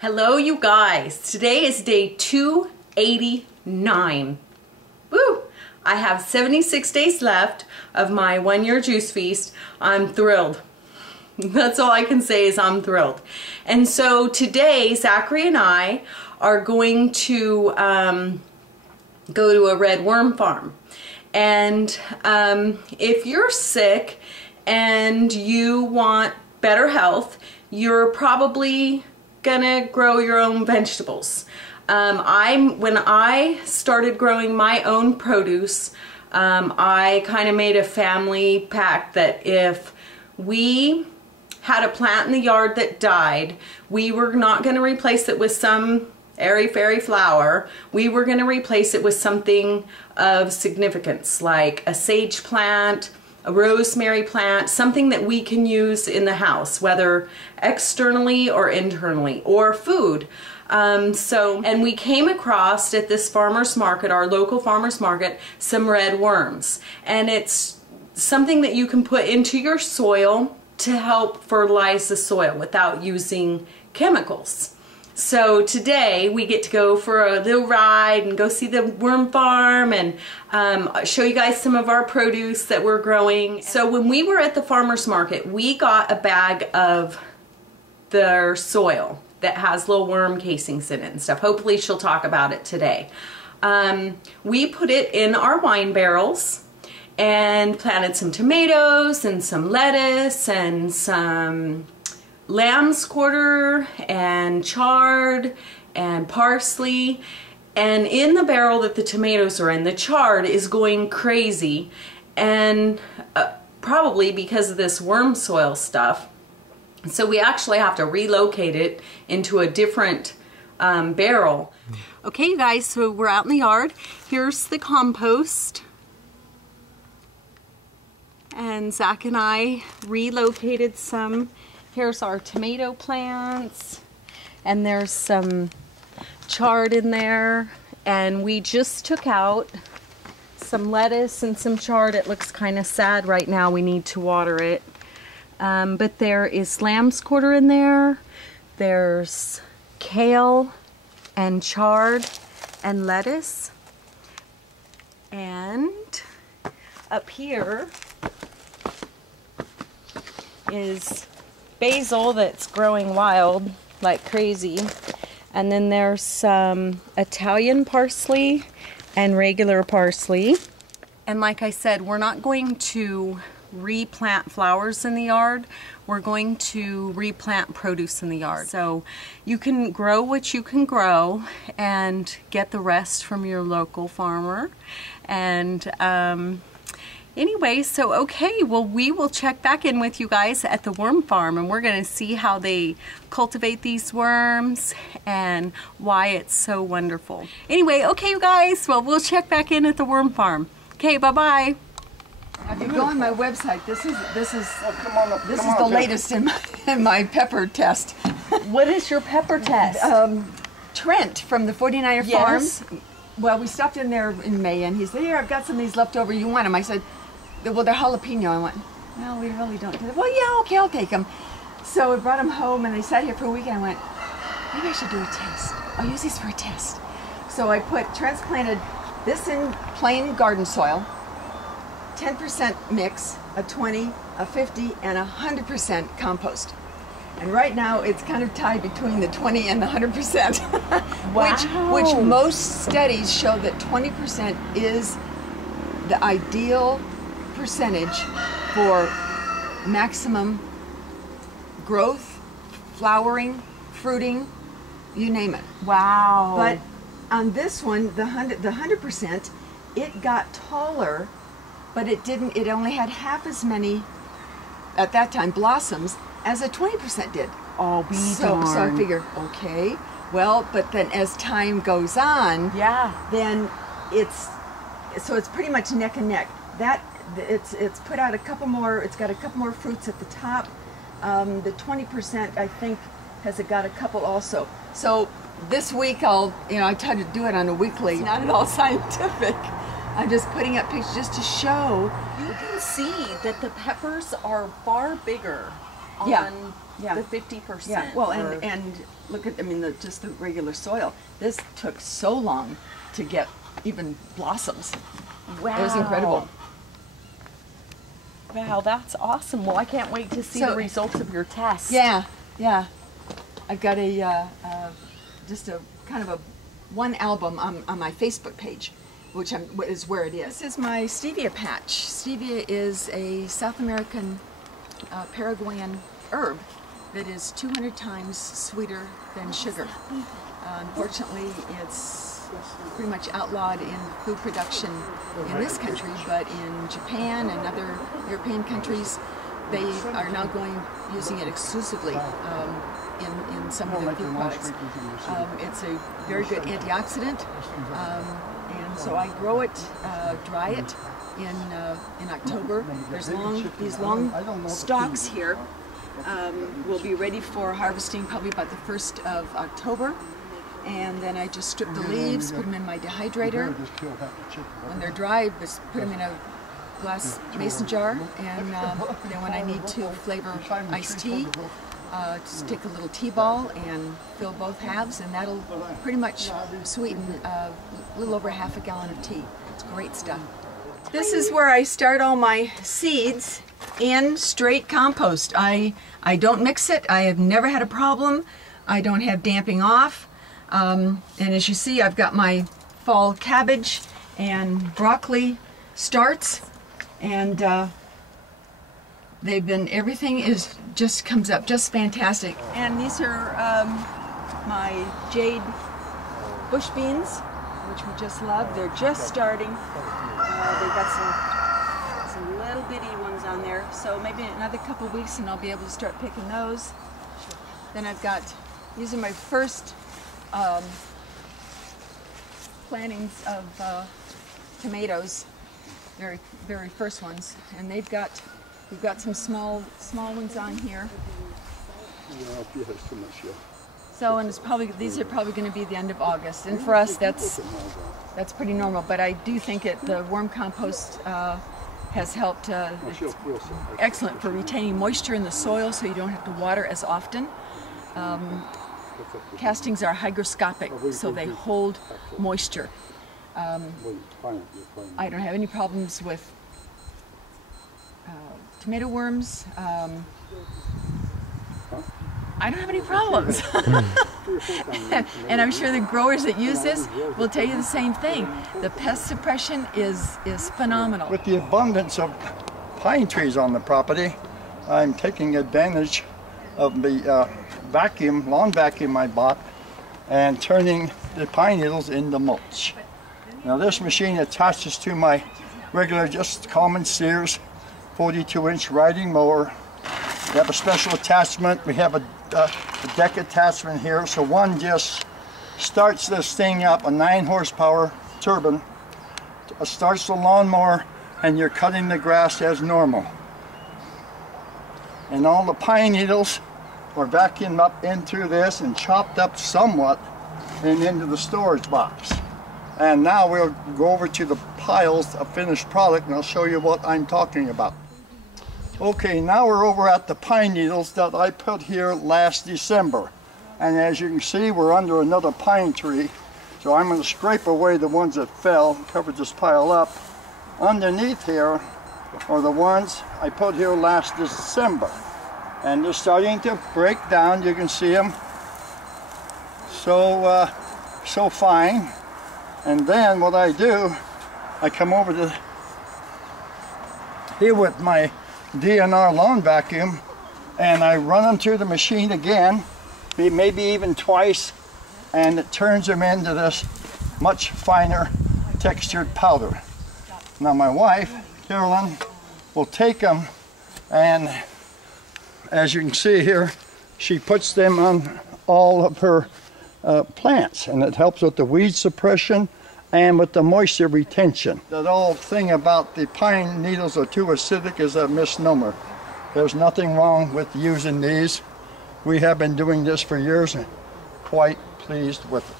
Hello you guys, today is day 289. Woo! I have 76 days left of my 1-year juice feast. I'm thrilled. That's all I can say is I'm thrilled. And so today Zachary and I are going to go to a red worm farm. And if you're sick and you want better health, you're probably gonna grow your own vegetables. When I started growing my own produce, I kind of made a family pact that if we had a plant in the yard that died, we were not going to replace it with some airy-fairy flower. We were going to replace it with something of significance, like a sage plant, a rosemary plant, something that we can use in the house, whether externally or internally, or food. And we came across at this farmer's market, our local farmer's market, some red worms. And it's something that you can put into your soil to help fertilize the soil without using chemicals. So today we get to go for a little ride and go see the worm farm and show you guys some of our produce that we're growing. So when we were at the farmer's market, we got a bag of their soil that has little worm casings in it and stuff. Hopefully she'll talk about it today. We put it in our wine barrels and planted some tomatoes and some lettuce and some lamb's quarter and chard and parsley. And in the barrel that the tomatoes are in, the chard is going crazy, and probably because of this worm soil stuff. So we actually have to relocate it into a different barrel. Okay, you guys, so we're out in the yard. Here's the compost. And Zach and I relocated some. Here's our tomato plants, and there's some chard in there, and we just took out some lettuce and some chard. It looks kind of sad right now. We need to water it. But there is lamb's quarter in there. There's kale and chard and lettuce. And up here is basil that's growing wild like crazy, and then there's some Italian parsley and regular parsley. And like I said, we're not going to replant flowers in the yard, we're going to replant produce in the yard. So you can grow what you can grow and get the rest from your local farmer. And anyway, so okay, well, we will check back in with you guys at the worm farm, and we're going to see how they cultivate these worms and why it's so wonderful. Anyway, okay, you guys, well, we'll check back in at the worm farm. Okay, bye-bye. If you go on my website, this is the latest in my pepper test. What is your pepper test? Trent from the 49er Yes. Farms. Well, we stopped in there in May, and he said, "Here, I've got some of these left over. You want them?" I said, "Well, they're jalapeno." I went, "No, we really don't do that." "Well, yeah, okay, I'll take them." So we brought them home, and they sat here for a week, and I went, "Maybe I should do a test. I'll use these for a test." So I transplanted this in plain garden soil, 10% mix, a 20, a 50, and 100% compost. And right now it's kind of tied between the 20 and the 100%. Wow. which most studies show that 20% is the ideal percentage for maximum growth, flowering, fruiting, you name it. Wow. But on this one, the 100%, it got taller, but it only had half as many, at that time, blossoms as a 20% did. Oh, So I figured, okay, well, but then as time goes on, yeah, then it's pretty much neck and neck. That it's put out a couple more. It's got a couple more fruits at the top. The 20%, I think, has got a couple also. So this week I try to do it on a weekly. It's not at all scientific. I'm just putting up pictures just to show. you can see that the peppers are far bigger on Yeah. the 50%. Yeah, well, and look at, I mean, just the regular soil. This took so long to get even blossoms. Wow. It was incredible. Wow, that's awesome. Well, I can't wait to see the results of your test. Yeah, yeah. I've got just a kind of a one album on my Facebook page, which is where it is. This is my stevia patch. Stevia is a South American Paraguayan herb that is 200 times sweeter than sugar. Unfortunately, it's pretty much outlawed in food production in this country, but in Japan and other European countries, they are now using it exclusively in some of their food products. It's a very good antioxidant, and so I grow it, dry it in October. There's these long stalks here. Will be ready for harvesting probably about the 1st of October. And then I just strip the leaves, put them in my dehydrator. When they're dry, just put them in a glass mason jar. And then when I need to flavor iced tea, just take a little tea ball and fill both halves, and that'll pretty much sweeten a little over half a gallon of tea. It's great stuff. This is where I start all my seeds in straight compost. I don't mix it. I have never had a problem. I don't have damping off. And as you see, I've got my fall cabbage and broccoli starts, and everything just comes up just fantastic. And these are my jade bush beans, which we just love. They're just starting. They've got some little bitty ones on there, so maybe another couple of weeks and I'll be able to start picking those. Then these are my first plantings of tomatoes, very first ones, and we've got some small ones on here. So, and these are probably going to be the end of August, and for us that's pretty normal. But I do think the worm compost has helped. It's excellent for retaining moisture in the soil, so you don't have to water as often. Castings are hygroscopic, so they hold moisture. I don't have any problems with tomato worms. I don't have any problems. And I'm sure the growers that use this will tell you the same thing. The pest suppression is phenomenal. With the abundance of pine trees on the property, I'm taking advantage of the lawn vacuum I bought and turning the pine needles into mulch. Now this machine attaches to my regular, just common Sears 42-inch riding mower. We have a special attachment. We have a deck attachment here, so one just starts this thing up, a 9 horsepower turbine, starts the lawnmower, and you're cutting the grass as normal. And all the pine needles are vacuumed up into this and chopped up somewhat and into the storage box. And now we'll go over to the piles of finished product, and I'll show you what I'm talking about. Okay, now we're over at the pine needles that I put here last December. And as you can see, we're under another pine tree. So I'm going to scrape away the ones that fell, cover this pile up. Underneath here are the ones I put here last December. And they're starting to break down. You can see them so fine. And then what I do, I come over to here with my DNR lawn vacuum, and I run them through the machine again, maybe even twice, and it turns them into this much finer textured powder. Now my wife, Carolyn, will take them, and as you can see here, she puts them on all of her plants, and it helps with the weed suppression and with the moisture retention. That whole thing about the pine needles are too acidic is a misnomer. There's nothing wrong with using these. We have been doing this for years and quite pleased with it.